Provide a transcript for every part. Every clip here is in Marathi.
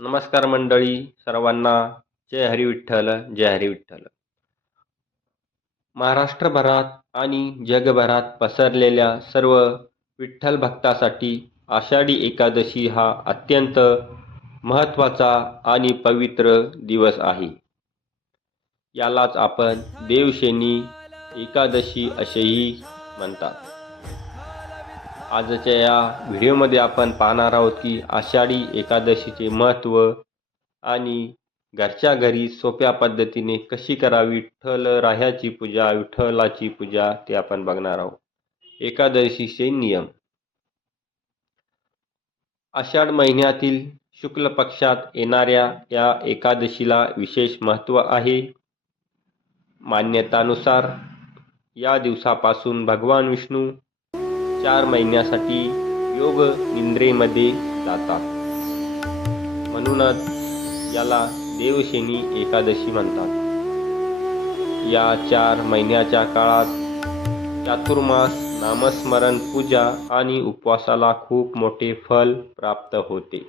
नमस्कार मंडळी सर्वांना. जय हरी विठ्ठल, जय हरी विठ्ठल. महाराष्ट्रभरात आणि जगभरात पसरलेल्या सर्व विठ्ठल भक्तासाठी आषाढी एकादशी हा अत्यंत महत्त्वाचा आणि पवित्र दिवस आहे. यालाच आपण देवशेनी एकादशी असेही म्हणतात. आजच्या या व्हिडिओमध्ये आपण पाहणार आहोत की आषाढी एकादशीचे महत्त्व आणि घरच्या घरी सोप्या पद्धतीने कशी करावी विठ्ठलरायाची पूजा, विठ्ठलाची पूजा ते आपण बघणार आहोत. एकादशीचे नियम. आषाढ महिन्यातील शुक्ल पक्षात येणाऱ्या या एकादशीला विशेष महत्त्व आहे. मान्यतानुसार या दिवसापासून भगवान विष्णू 4 महिन्यासाठी योग निद्रेमध्ये जातात. म्हणूनच याला देवशेनी एकादशी म्हणतात. या 4 महिन्याच्या काळात चातुर्मास, नामस्मरण, पूजा आणि उपवासाला खूप मोठे फल प्राप्त होते.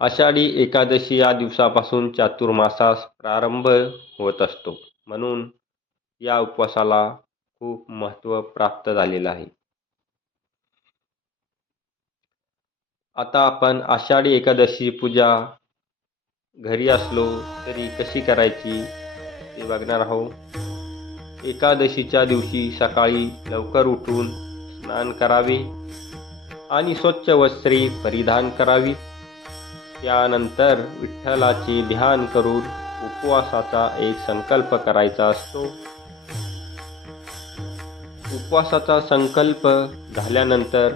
आषाढी एकादशी या दिवसापासून चातुर्मासास प्रारंभ होत असतो. म्हणून या उपवासाला खूप महत्त्व प्राप्त झालेलं आहे. आता आपण आषाढी एकादशी पूजा घरी असलो तरी कशी करायची ते बघणार आहोत. एकादशीच्या दिवशी सकाळी लवकर उठून स्नान करावे आणि स्वच्छ वस्त्रे परिधान करावी. त्यानंतर विठ्ठलाचे ध्यान करून उपवासाचा एक संकल्प करायचा असतो. उपवासाचा संकल्प झाल्यानंतर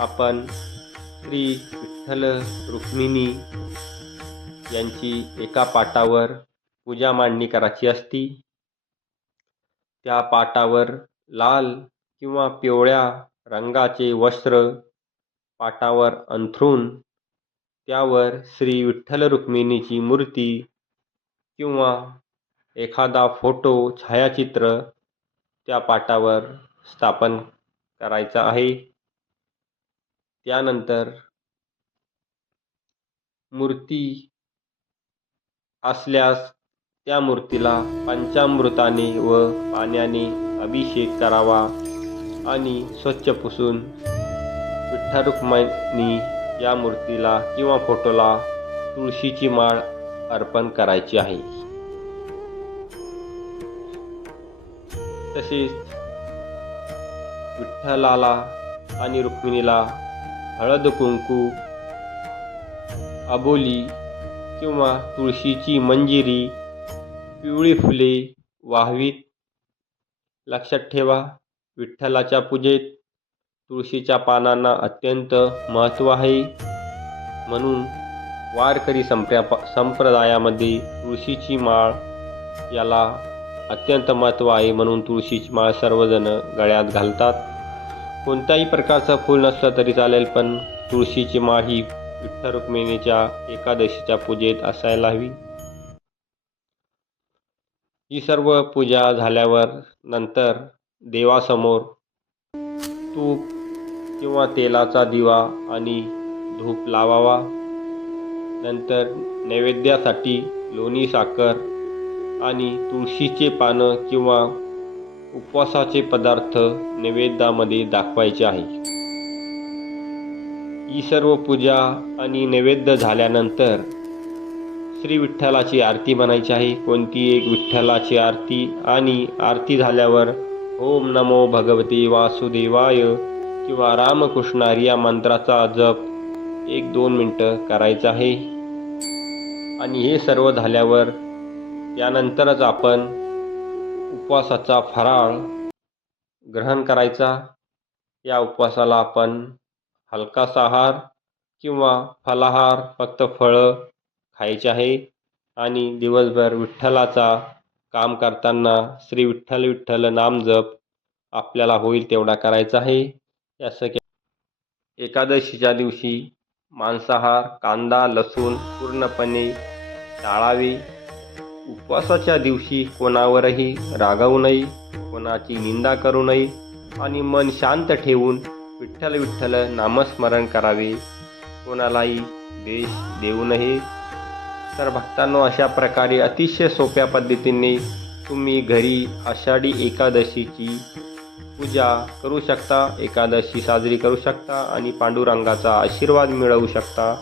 आपण श्री विठ्ठल रुक्मिणी यांची एका पाटावर पूजा मांडणी करायची असती. त्या पाटावर लाल किंवा पिवळ्या रंगाचे वस्त्र पाटावर अंथरून त्यावर श्री विठ्ठल रुक्मिणीची मूर्ती किंवा एखादा फोटो छायाचित्र त्या पाटावर स्थापन करायचा आहे. त्यानंतर मूर्ती असल्यास त्या मूर्तीला पंचामृताने व पाण्याने अभिषेक करावा आणि स्वच्छ पुसून विठ्ठल रुक्मिणी या मूर्तीला किंवा फोटोला तुळशीची माळ अर्पण करायची आहे. तसेच विठ्ठलाला आणि रुक्मिणीला हळद कुंकू, अबोली किंवा तुळशीची मंजिरी, पिवळी फुले वाहवीत. लक्षात ठेवा, विठ्ठलाच्या पूजेत तुळशीच्या पानांना अत्यंत महत्त्व आहे. म्हणून वारकरी संप्रदायामध्ये तुळशीची माळ याला अत्यंत महत्त्व आहे. म्हणून तुळशीची माळ सर्वजण गळ्यात घालतात. कोणत्याही प्रकारचं फूल नसलं तरी चालेल, पण तुळशीची माळ ही विठ्ठल रुक्मिणीच्या एकादशीच्या पूजेत असायला हवी. ही सर्व पूजा झाल्यावर नंतर देवासमोर तूप किंवा तेलाचा दिवा आणि धूप लावावा. नंतर नैवेद्यासाठी लोणी, साखर आणि तुळशीचे पानं किंवा उपवासाचे पदार्थ नैवेद्यामध्ये दाखवायचे आहे. ही सर्व पूजा आणि नैवेद्य झाल्यानंतर श्री विठ्ठलाची आरती म्हणायची आहे. कोणती एक विठ्ठलाची आरती. आणि आरती झाल्यावर ओम नमो भगवते वासुदेवाय किंवा रामकृष्ण हरी या मंत्राचा जप 1-2 मिनटं करायचा आहे. आणि हे सर्व झाल्यावर त्यानंतरच आपण उपवासाचा फराळ ग्रहण करायचा. या उपवासाला आपण हलकासा आहार किंवा फलाहार, फक्त फळं खायचे आहे. आणि दिवसभर विठ्ठलाचा काम करताना श्री विठ्ठल विठ्ठल नामजप आपल्याला होईल तेवढा करायचा आहे. असं एकादशीच्या दिवशी मांसाहार, कांदा, लसूण पूर्णपणे टाळावे. उपवासाच्या दिवशी कोणावरही रागावू नये, कोणाची निंदा करू नये आणि मन शांत ठेवून विठ्ठल विठ्ठल नामस्मरण करावे. कोणालाही देश देऊ नये. तर भक्तांनो, अशा प्रकारे अतिशय सोप्या पद्धतीने तुम्ही घरी आषाढी एकादशीची पूजा करू शकता, एकादशी साजरी करू शकता आणि पांडुरंगाचा आशीर्वाद मिळवू शकता.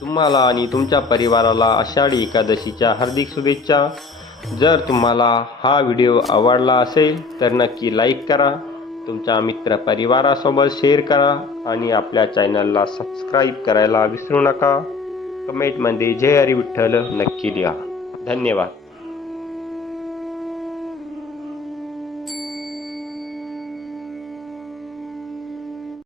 तुम्हाला आणि तुमच्या परिवाराला आषाढी एकादशीच्या हार्दिक शुभेच्छा. जर तुम्हाला हा व्हिडिओ आवडला असेल तर नक्की लाईक करा, तुमच्या मित्रपरिवारासोबत शेअर करा आणि आपल्या चॅनलला सबस्क्राईब करायला विसरू नका. कमेंटमध्ये जय हरी विठ्ठल नक्की लिहा. धन्यवाद.